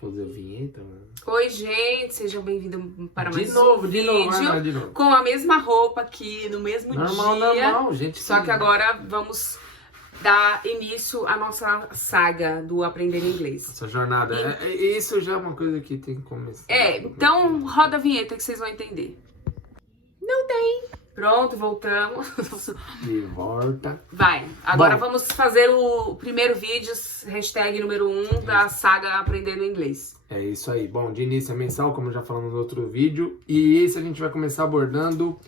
Fazer a vinheta, mano. Oi, gente, sejam bem-vindos para mais De novo, um vídeo de novo. com a mesma roupa aqui, no mesmo dia. Normal, gente. Só que agora vamos dar início à nossa saga do aprender inglês. Essa jornada, isso já é uma coisa que tem que começar. Então roda a vinheta que vocês vão entender. Não tem. Pronto, voltamos. De volta. Vai, agora Bom. vamos fazer o primeiro vídeo, hashtag número 1 da saga Aprendendo Inglês. É isso aí. Bom, de início é mensal, como já falamos no outro vídeo. E esse a gente vai começar abordando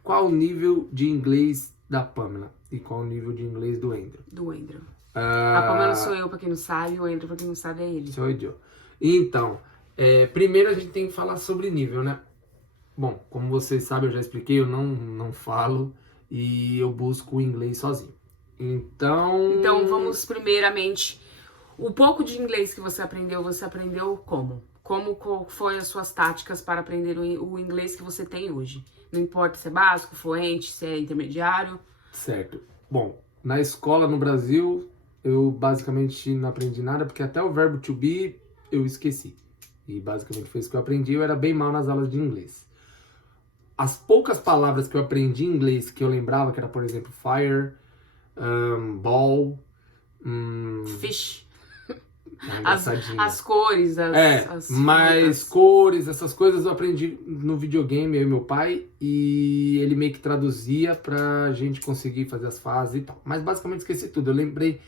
qual o nível de inglês da Pamela e qual o nível de inglês do Andrew. Do Andrew. A Pamela sou eu, pra quem não sabe, o Andrew, pra quem não sabe, é ele. Sou eu. Então, primeiro a gente tem que falar sobre nível, né? Bom, como vocês sabem, eu já expliquei, eu não falo e eu busco o inglês sozinho. Então vamos primeiramente, o pouco de inglês que você aprendeu como? Qual foi as suas táticas para aprender o inglês que você tem hoje? Não importa se é básico, fluente, se é intermediário. Certo. Bom, na escola no Brasil, eu basicamente não aprendi nada, porque até o verbo to be eu esqueci. E basicamente foi isso que eu aprendi, eu era bem mal nas aulas de inglês. As poucas palavras que eu aprendi em inglês que eu lembrava, que era, por exemplo, fire, ball, Fish. As cores, mas cores, essas coisas eu aprendi no videogame, eu e meu pai, e ele meio que traduzia pra gente conseguir fazer as fases e tal. Mas basicamente esqueci tudo, eu lembrei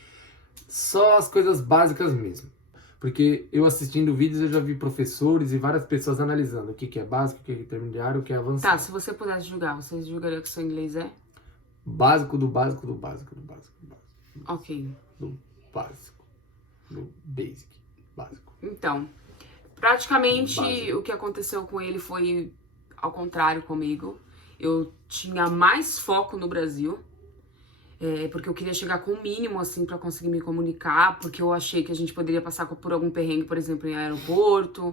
só as coisas básicas mesmo. Porque eu assistindo vídeos, eu já vi professores e várias pessoas analisando o que é básico, o que é intermediário, o que é avançado. Tá, se você pudesse julgar, você julgaria que o seu inglês é? Básico do básico do básico do básico do básico. Ok. Do básico. Do basic. Básico. Então, praticamente Básico. o que aconteceu com ele foi ao contrário comigo. Eu tinha mais foco no Brasil. Porque eu queria chegar com o mínimo, assim, pra conseguir me comunicar, porque eu achei que a gente poderia passar por algum perrengue, por exemplo, em aeroporto.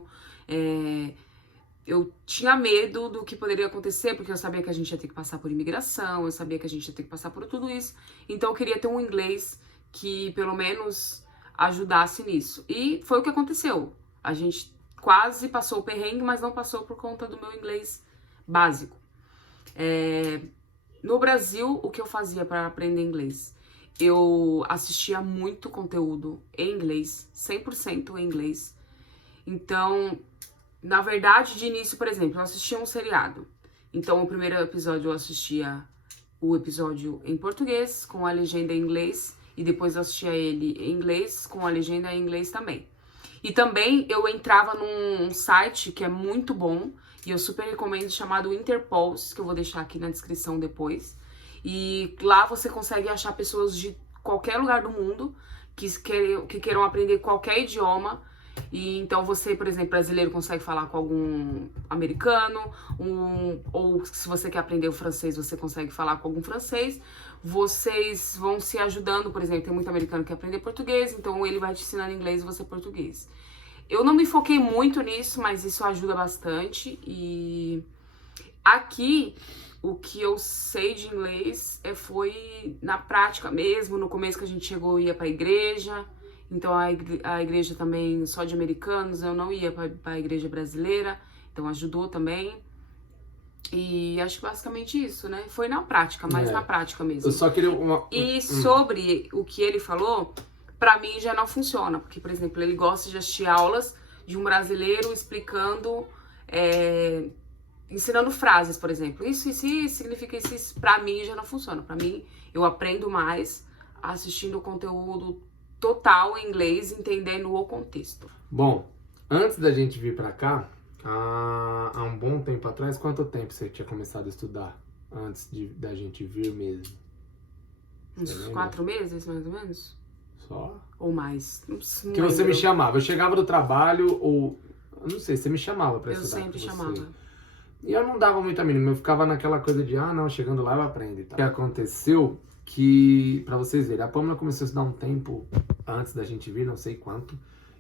Eu tinha medo do que poderia acontecer, porque eu sabia que a gente ia ter que passar por imigração, eu sabia que a gente ia ter que passar por tudo isso. Então eu queria ter um inglês que, pelo menos, ajudasse nisso. E foi o que aconteceu. A gente quase passou o perrengue, mas não passou por conta do meu inglês básico. No Brasil, o que eu fazia para aprender inglês? Eu assistia muito conteúdo em inglês, 100% em inglês. Então, na verdade, de início, por exemplo, eu assistia um seriado. Então, o primeiro episódio eu assistia o episódio em português, com a legenda em inglês, e depois eu assistia ele em inglês, com a legenda em inglês também. E também eu entrava num site que é muito bom, e eu super recomendo, chamado Interpulse, que eu vou deixar aqui na descrição depois. E lá você consegue achar pessoas de qualquer lugar do mundo que queiram aprender qualquer idioma. E então você, por exemplo, brasileiro, consegue falar com algum americano, ou se você quer aprender o francês, você consegue falar com algum francês. Vocês vão se ajudando, por exemplo, tem muito americano que quer aprender português, então ele vai te ensinando inglês e você português. Eu não me foquei muito nisso, mas isso ajuda bastante. E aqui, o que eu sei de inglês foi na prática mesmo. No começo que a gente chegou, eu ia pra igreja. Então a igreja também só de americanos, eu não ia pra igreja brasileira. Então ajudou também. E acho que basicamente isso, né? Foi na prática, mas na prática mesmo. Eu só queria E sobre o que ele falou, pra mim já não funciona. Porque, por exemplo, ele gosta de assistir aulas de um brasileiro explicando, ensinando frases, por exemplo. Isso significa isso. Pra mim já não funciona. Pra mim, eu aprendo mais assistindo o conteúdo total em inglês, entendendo o contexto. Bom, antes da gente vir pra cá, há um bom tempo atrás, quanto tempo você tinha começado a estudar antes da gente vir mesmo? Uns 4 meses, mais ou menos? Só? Ou mais. Que você me chamava. Eu chegava do trabalho, ou... Eu não sei, você me chamava pra estudar. Eu sempre chamava. E eu não dava muita mínima. Eu ficava naquela coisa de, não, chegando lá eu aprendo e tal. O que aconteceu que, pra vocês verem, a Pamela começou a estudar um tempo antes da gente vir, não sei quanto.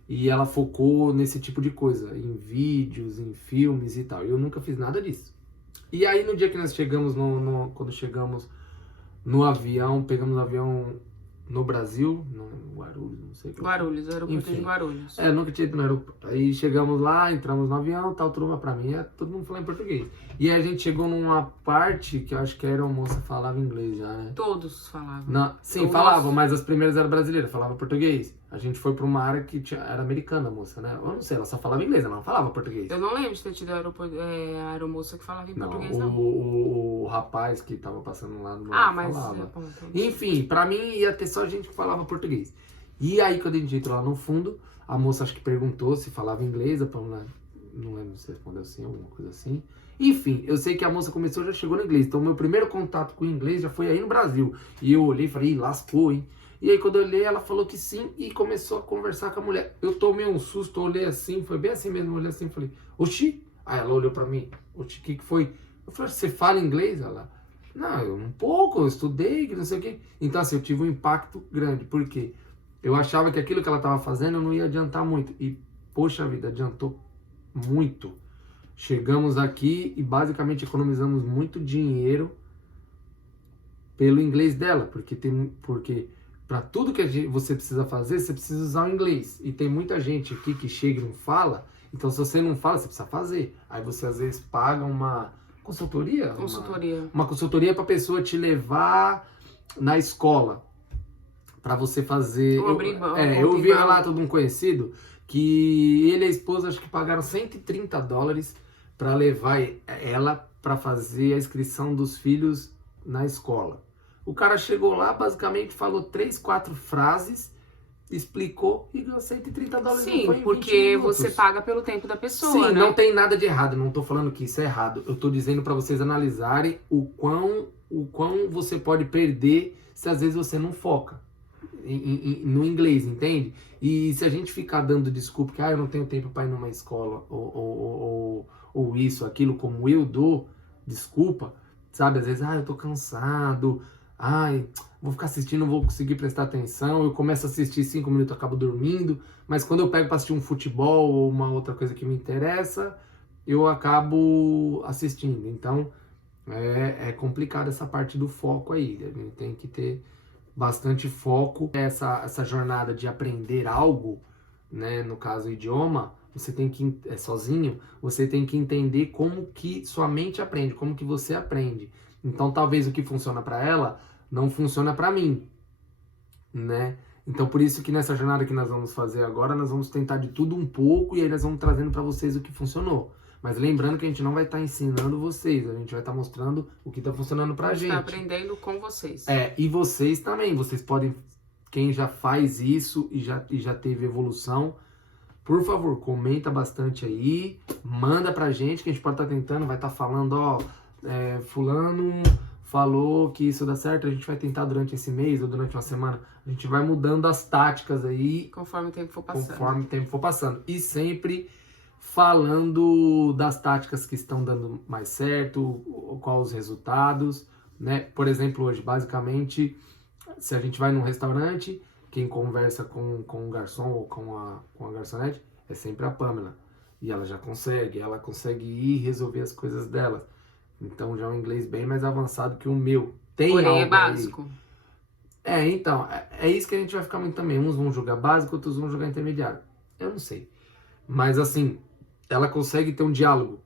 E ela focou nesse tipo de coisa, em vídeos, em filmes e tal. E eu nunca fiz nada disso. E aí no dia que nós chegamos, quando chegamos no avião, pegamos o avião no Brasil, no Guarulhos, não sei. Guarulhos, o aeroporto de Enfim. Guarulhos. Nunca tinha ido no aeroporto. Aí chegamos lá, entramos no avião, tal, turma pra mim, todo mundo falando em português. E aí a gente chegou numa parte que eu acho que a aeromoça falava inglês já, né? Todos falavam. Não, sim, Todos. falavam, mas as primeiras eram brasileiras, falavam português. A gente foi pra uma área que era americana, a moça, né? Eu não sei, ela só falava inglês, ela não falava português. Eu não lembro de ter tido a aeromoça que falava em português, não. O rapaz que tava passando lá no meu mas... falava. Enfim, pra mim ia ter só gente que falava português. E aí, quando a gente entrou lá no fundo, a moça acho que perguntou se falava inglês, a Pamela, não lembro se respondeu sim, alguma coisa assim. Enfim, eu sei que a moça começou, já chegou no inglês. Então, meu primeiro contato com o inglês já foi aí no Brasil. E eu olhei e falei, lascou, hein? E aí, quando eu olhei, ela falou que sim e começou a conversar com a mulher. Eu tomei um susto, olhei assim, foi bem assim mesmo, olhei assim e falei, oxi? Aí ela olhou pra mim, oxi, o que foi? Eu falei, você fala inglês? Ela, não, eu um pouco, eu estudei, não sei o quê. Então, assim, eu tive um impacto grande, por quê? Eu achava que aquilo que ela estava fazendo não ia adiantar muito. E, poxa vida, adiantou muito. Chegamos aqui e basicamente economizamos muito dinheiro pelo inglês dela. Porque para tudo que você precisa fazer, você precisa usar o inglês. E tem muita gente aqui que chega e não fala. Então, se você não fala, você precisa fazer. Aí você, às vezes, paga uma consultoria. Uma consultoria para a pessoa te levar na escola. Pra você fazer... Eu vi o relato de um conhecido que ele e a esposa acho que pagaram $130 pra levar ela pra fazer a inscrição dos filhos na escola. O cara chegou lá, basicamente falou 3, 4 frases, explicou e ganhou $130. Sim, foi em porque 20 minutos. Você paga pelo tempo da pessoa, Sim, né? não tem nada de errado, não tô falando que isso é errado. Eu tô dizendo pra vocês analisarem o quão você pode perder se às vezes você não foca no inglês, entende? E se a gente ficar dando desculpa que eu não tenho tempo para ir numa escola ou isso, aquilo, como eu dou desculpa, sabe? Às vezes, eu tô cansado, vou ficar assistindo, não vou conseguir prestar atenção, eu começo a assistir 5 minutos, acabo dormindo, mas quando eu pego para assistir um futebol ou uma outra coisa que me interessa, eu acabo assistindo. Então, é complicado essa parte do foco aí, a gente tem que ter bastante foco. Essa jornada de aprender algo, né, no caso o idioma, você tem que, sozinho, você tem que entender como que sua mente aprende, como que você aprende. Então talvez o que funciona para ela não funciona para mim, né? Então por isso que nessa jornada que nós vamos fazer agora, nós vamos tentar de tudo um pouco e aí nós vamos trazendo para vocês o que funcionou. Mas lembrando que a gente não vai estar ensinando vocês, a gente vai estar mostrando o que está funcionando pra gente. Está aprendendo com vocês. E vocês também, vocês podem, quem já faz isso e já teve evolução, por favor, comenta bastante aí, manda pra gente, que a gente pode estar tentando, vai estar falando, fulano falou que isso dá certo, a gente vai tentar durante esse mês ou durante uma semana, a gente vai mudando as táticas aí. Conforme o tempo for passando. E sempre falando das táticas que estão dando mais certo, quais os resultados, né? Por exemplo, hoje, basicamente, se a gente vai num restaurante, quem conversa com o garçom ou com a garçonete é sempre a Pamela. E ela consegue ir resolver as coisas dela. Então já é um inglês bem mais avançado que o meu. Porém, é básico. Então, é isso que a gente vai ficar muito também. Uns vão jogar básico, outros vão jogar intermediário. Eu não sei. Mas assim, ela consegue ter um diálogo.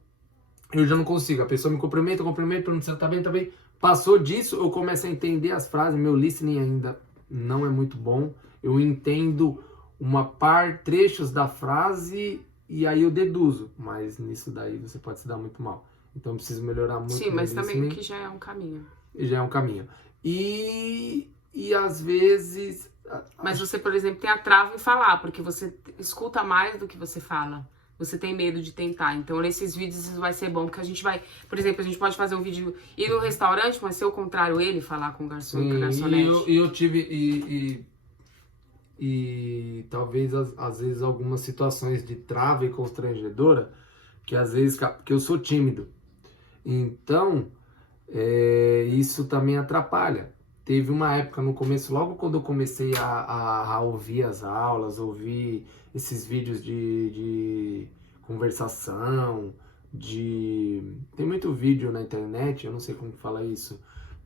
Eu já não consigo. A pessoa me cumprimenta, pergunta se ela tá bem. Passou disso, eu começo a entender as frases. Meu listening ainda não é muito bom. Eu entendo trechos da frase e aí eu deduzo. Mas nisso daí você pode se dar muito mal. Então eu preciso melhorar muito. Sim, mas também que já é um caminho. Já é um caminho. E às vezes... Mas você, por exemplo, tem a trava em falar, porque você escuta mais do que você fala. Você tem medo de tentar. Então, nesses vídeos isso vai ser bom, porque a gente vai... Por exemplo, a gente pode fazer um vídeo, ir no restaurante, mas ser o contrário, ele falar com o garçom e com a garçonete. E eu tive... E talvez, às vezes, algumas situações de trava e constrangedora, que às vezes... Porque eu sou tímido. Então, isso também atrapalha. Teve uma época no começo, logo quando eu comecei a ouvir as aulas, ouvir esses vídeos de conversação, tem muito vídeo na internet, eu não sei como fala isso,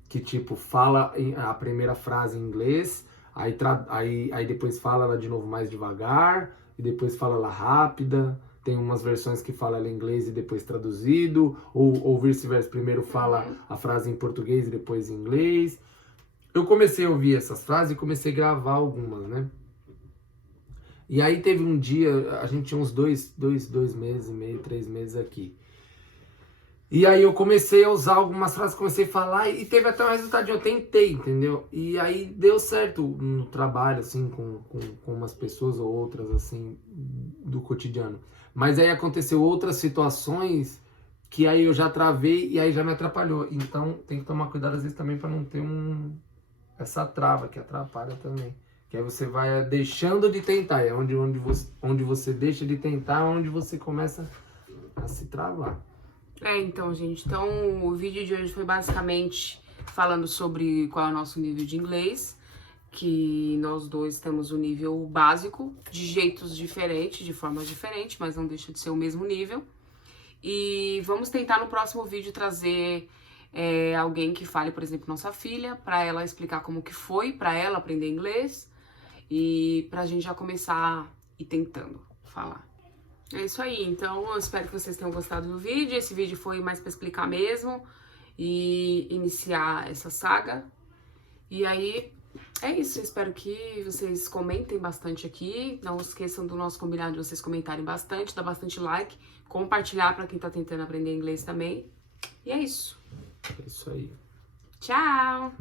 que tipo, fala a primeira frase em inglês, Aí depois fala ela de novo mais devagar, e depois fala ela rápida. Tem umas versões que fala ela em inglês e depois traduzido, ou vice-versa, primeiro fala a frase em português e depois em inglês. Eu comecei a ouvir essas frases e comecei a gravar algumas, né? E aí teve um dia, a gente tinha uns 2 meses e meio, 3 meses aqui. E aí eu comecei a usar algumas frases, comecei a falar e teve até um resultado, eu tentei, entendeu? E aí deu certo no trabalho, assim, com umas pessoas ou outras, assim, do cotidiano. Mas aí aconteceu outras situações que aí eu já travei e aí já me atrapalhou. Então tem que tomar cuidado às vezes também para não ter essa trava que atrapalha também. Que aí você vai deixando de tentar, é onde você deixa de tentar, onde você começa a se travar. Então, gente, então o vídeo de hoje foi basicamente falando sobre qual é o nosso nível de inglês, que nós dois temos o nível básico, de jeitos diferentes, de formas diferentes, mas não deixa de ser o mesmo nível. E vamos tentar no próximo vídeo trazer alguém que fale, por exemplo, nossa filha, para ela explicar como que foi para ela aprender inglês e pra gente já começar a ir tentando falar. É isso aí, então eu espero que vocês tenham gostado do vídeo. Esse vídeo foi mais pra explicar mesmo e iniciar essa saga. E aí, é isso, eu espero que vocês comentem bastante aqui. Não esqueçam do nosso combinado de vocês comentarem bastante, dar bastante like, compartilhar pra quem tá tentando aprender inglês também. E é isso. É isso aí. Tchau!